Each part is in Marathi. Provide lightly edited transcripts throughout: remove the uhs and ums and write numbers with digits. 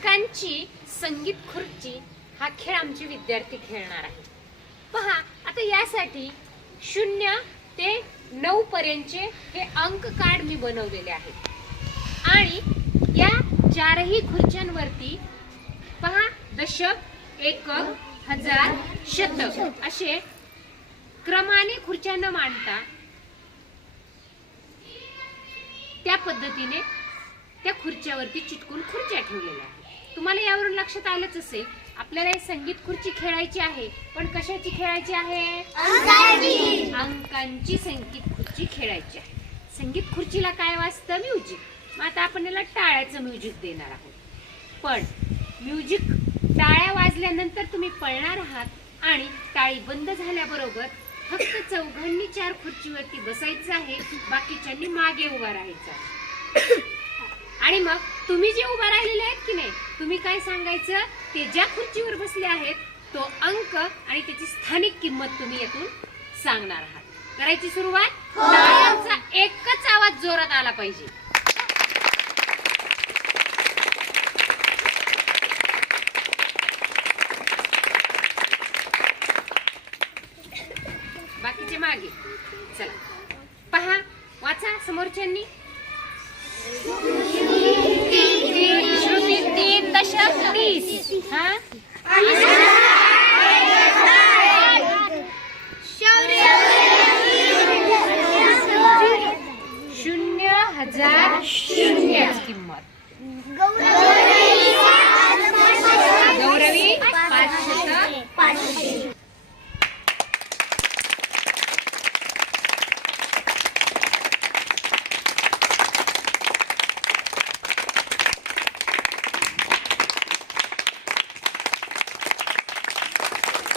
अंकांची संगीत खुर्ची हा खेळ आमचे विद्यार्थी खेळणार आहेत। पहा आता यासाठी 0 ते 9 पर्यंतचे हे अंक कार्ड मी बनवलेले आहेत आणि या चारही खुर्च्यांवरती पहा दशक, एकक, हजार, शतक असे क्रमाने खुर्च्या न मांडता त्या पद्धतीने त्या खुर्च्यावरती चिटकून खुर्च्या ठेवलेल्या आहेत। तुम्हाला यावरून लक्षात आलंच असेल आपल्याला ही संगीत खुर्ची खेळायची आहे, पण कशाची खेळायची आहे? अंकांची संगीत खुर्ची खेळायची आहे। संगीत खुर्चीला काय वाजतं? म्युझिक। मग आता आपण याला टाळ्याचं म्युझिक देणार आहोत। पण म्युझिक टाळ्या वाजल्यानंतर तुम्ही पळणार आहात आणि टाळी बंद झाल्याबरोबर फक्त चौघांनी 4 खुर्चीवरती बसायचं आहे, बाकीच्यांनी मागे उभा राहायचं आहे। आणि मग तुम्ही जे उभा राहिलेले आहेत की नाही, तुम्ही काय सांगायचं? ते ज्या खुर्चीवर बसले आहेत तो अंक आणि त्याची स्थानिक किंमत तुम्ही यातून सांगणार आहात। करायची सुरुवात? टाळ्यांचा एकच आवाज जोरात आला पाहिजे। बाकीचे मागे। चला पहा, वाचा समोरच्यांनी। श्रुती 3 दशक 30 हा 0,000 किंमत। गौरवी 500।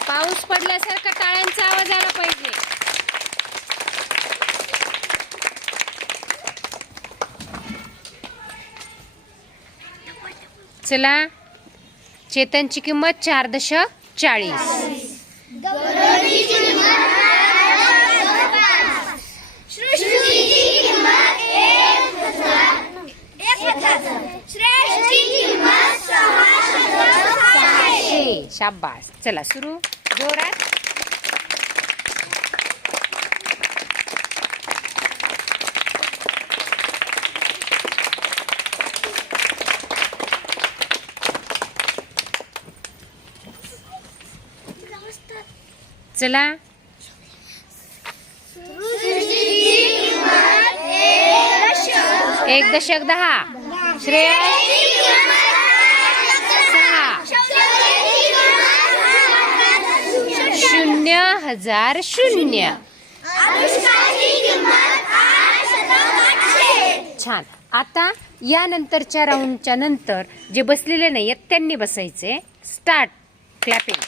पाऊस पडल्यासारखा टाळ्यांचा आवाज आला पाहिजे। चला, चेतनची किंमत 4 दशक 40। शाबास। चला सुरू, जोरात। चला 1 दशक 10। श्रेयस 0,000। छान। आता या नंतरच्या राऊंडच्या नंतर जे बसलेले नाहीयेत त्यांनी बसायचे। Start clapping.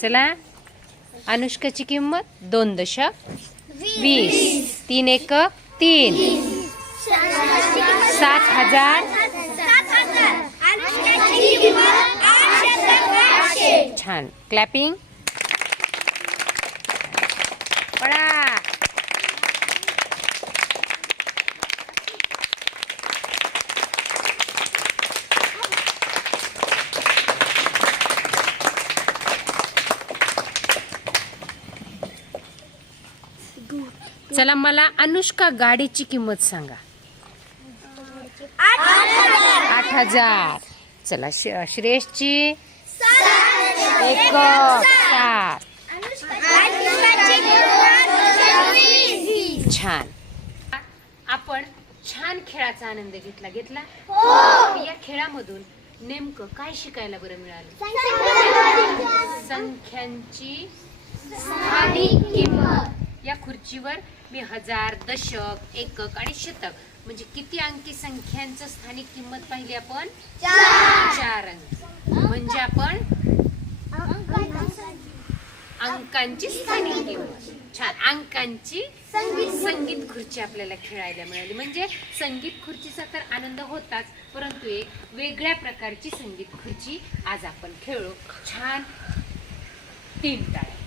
चला, अनुष्काची किंमत 2 दशक 20। 3 एकक 3 7,000। छान, क्लॅपिंग। पळा। चला, मला अनुष्का गाडीची किंमत सांगा। 8,000। चला, श्रेयसची 7। छान। आपण छान खेळाचा आनंद घेतला। या खेळामधून नेमकं काय शिकायला बरं मिळालं? संख्यांची स्थानिक किंमत। या खुर्चीवर मी हजार, दशक, एकक आणि शतक म्हणजे किती अंकी संख्यांचं स्थानिक किंमत पाहिली आपण? 4 अंक। म्हणजे आपण अंकांची स्थानिक किंमत। छान अंकांची संगीत खुर्ची आपल्याला खेळायला मिळाली. म्हणजे संगीत खुर्चीचा तर आनंद होताच, परंतु एक वेगळ्या प्रकारची संगीत खुर्ची आज आपण खेळलो. छान 3 टाळ्या.